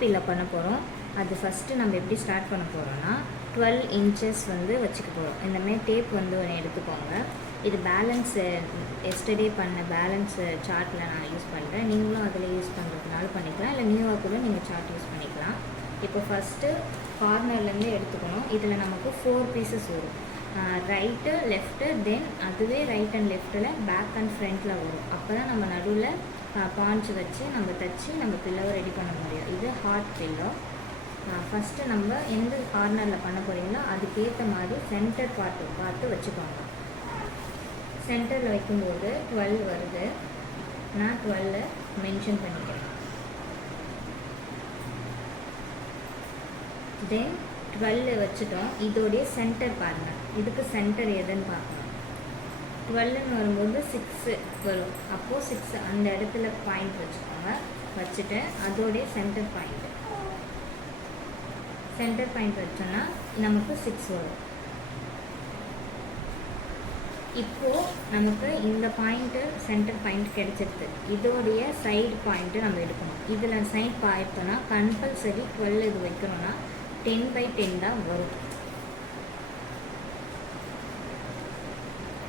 பீல பண்ண போகிறோம். அது ஃபஸ்ட்டு நம்ம எப்படி ஸ்டார்ட் பண்ண போகிறோன்னா 12 இன்ச்சஸ் வந்து வச்சுக்க போகிறோம். இந்தமாதிரி டேப் வந்து ஒன்று எடுத்துக்கோங்க. இது பேலன்ஸு எஸ்டர்டே பண்ண பேலன்ஸு சார்ட்டில் நான் யூஸ் பண்ணுறேன். நீங்களும் அதில் யூஸ் பண்ணுறதுனால பண்ணிக்கலாம், இல்லை நியூவாக கூட நீங்கள் சார்ட் யூஸ் பண்ணிக்கலாம். இப்போ ஃபஸ்ட்டு கார்னர்லேருந்து எடுத்துக்கணும். இதில் நமக்கு 4 பீசஸ் வரும். ரைட்டு லெஃப்ட்டு, தென் அதுவே ரைட் அண்ட் லெஃப்ட்டில் பேக் அண்ட் ஃப்ரண்ட்டில் வரும். அப்போ தான் நம்ம நடுவில் பாஞ்சு வச்சு நம்ம தைச்சி நம்ம பில்லோவை ரெடி பண்ண முடியும். இது ஹார்ட் பில்லோ. ஃபஸ்ட்டு நம்ம எந்த கார்னரில் பண்ண போகிறீங்களோ அதுக்கேற்ற மாதிரி சென்டர் பார்த்து வச்சுக்கோங்க. சென்டரில் வைக்கும்போது 12 வருது. நான் 12 மென்ஷன் பண்ணிக்கிறேன். தென் 12 வச்சுட்டோம். இதோடைய சென்டர் பாருங்கள். இதுக்கு சென்டர் எதுன்னு பார்க்கணும். 12ன்னு வரும்போது 6 வரும். அப்போது 6 அந்த இடத்துல பாயிண்ட் வச்சுக்கோங்க. வச்சுட்டு அதோடைய சென்டர் பாயிண்ட் வச்சோன்னா நமக்கு 6 வரும். இப்போது நமக்கு இந்த பாயிண்ட்டு சென்டர் பாயிண்ட் கிடைச்சிருது. இதோடைய சைடு பாயிண்ட்டு நம்ம எடுக்கணும். இதில் சைட் பார்த்தோன்னா கம்பல்சரி 12 இது வைக்கணும்னா 10/10 தான் வரும்.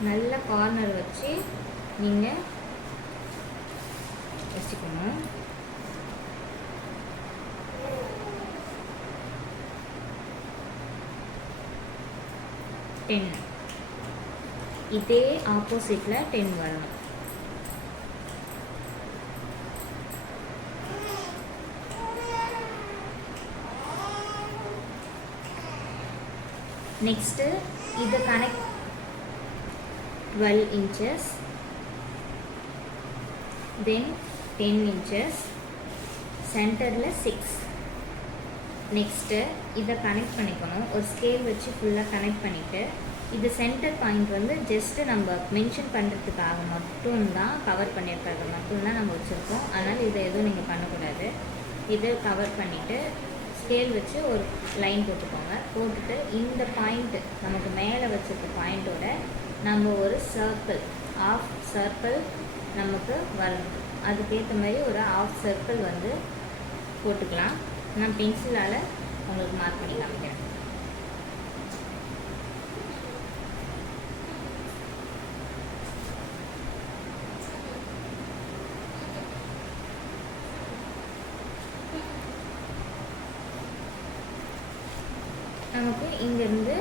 நல்ல கார்னர் வச்சு நீங்கள் வச்சுக்கணும். இதே ஆப்போசிட்டில் 10 வரணும். நெக்ஸ்ட்டு இது கனெக்ட் 12 inches, then 10 inches, சென்டரில் 6. நெக்ஸ்ட்டு இதை கனெக்ட் பண்ணிக்கணும். ஒரு ஸ்கேல் வச்சு ஃபுல்லாக கனெக்ட் பண்ணிவிட்டு இது சென்டர் பாயிண்ட் வந்து ஜஸ்ட்டு நம்ம மென்ஷன் பண்ணுறதுக்காக மட்டும்தான், கவர் பண்ணியிருக்கிறது மட்டும்தான் நம்ம வச்சுருக்கோம். அதனால் இதை எதுவும் நீங்கள் பண்ணக்கூடாது. இதை கவர் பண்ணிவிட்டு ஸ்கேல் வச்சு ஒரு லைன் போட்டுக்கோங்க. போட்டுட்டு இந்த பாயிண்ட்டு நமக்கு மேலே வச்சுருக்க பாயிண்ட்டோட நம்ம ஒரு ஆஃப் சர்க்கிள் நமக்கு வரணும். அதுக்கேற்ற மாதிரி ஒரு ஆஃப் சர்க்கிள் வந்து போட்டுக்கலாம். நான் பென்சிலால் உங்களுக்கு மார்க் பண்ணி காமிக்கிறேன். நமக்கு இங்கேருந்து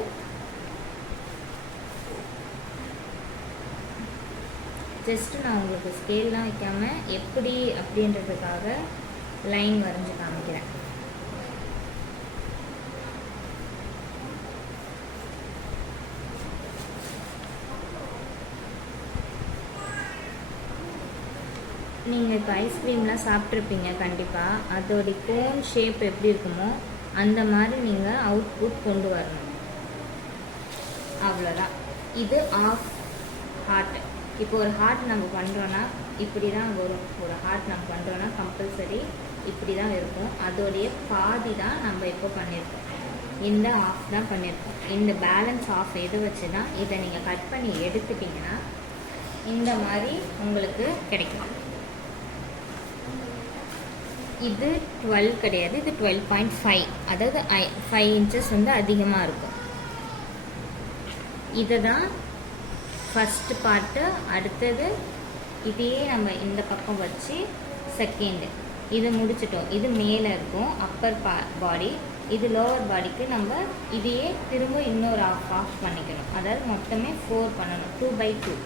ஜஸ்ட்டு நான் உங்களுக்கு ஸ்கேல்லாம் வைக்காமல் எப்படி அப்படின்றதுக்காக லைன் வரைஞ்சி காமிக்கிறேன். நீங்கள் இப்போ ஐஸ்கிரீம்லாம் சாப்பிட்ருப்பீங்க கண்டிப்பாக. அதோடைய கோன் ஷேப் எப்படி இருக்குமோ அந்த மாதிரி நீங்கள் அவுட்புட் கொண்டு வரணும். அவ்வளோதான். இது ஆஃப் ஹார்ட். இப்போ ஒரு ஹார்ட் நம்ம பண்ணுறோன்னா இப்படி தான் வரும். ஒரு ஹார்ட் நம்ம பண்ணுறோன்னா கம்பல்சரி இப்படி தான் இருக்கும். அதோடைய பாதி தான் நம்ம இப்போ பண்ணியிருக்கோம். இந்த ஆஃப் தான் பண்ணியிருக்கோம். இந்த பேலன்ஸ் ஆஃப் எதை வச்சு தான் இதை நீங்கள் கட் பண்ணி எடுத்துட்டிங்கன்னா இந்த மாதிரி உங்களுக்கு கிடைக்கும். இது 12 கிடையாது, இது 12.5, அதாவது 5 inches வந்து அதிகமாக இருக்கும். இதை தான் ஃபஸ்ட்டு பார்ட்டு. அடுத்தது இதையே நம்ம இந்த பக்கம் வச்சு செகண்டு இது முடிச்சிட்டோம். இது மேலே இருக்கும் அப்பர் பாடி. இது லோவர் பாடிக்கு நம்ம இதையே திரும்ப இன்னொரு ஆஃப் பண்ணிக்கணும். அதாவது மொத்தமே 4 பண்ணணும். 2/2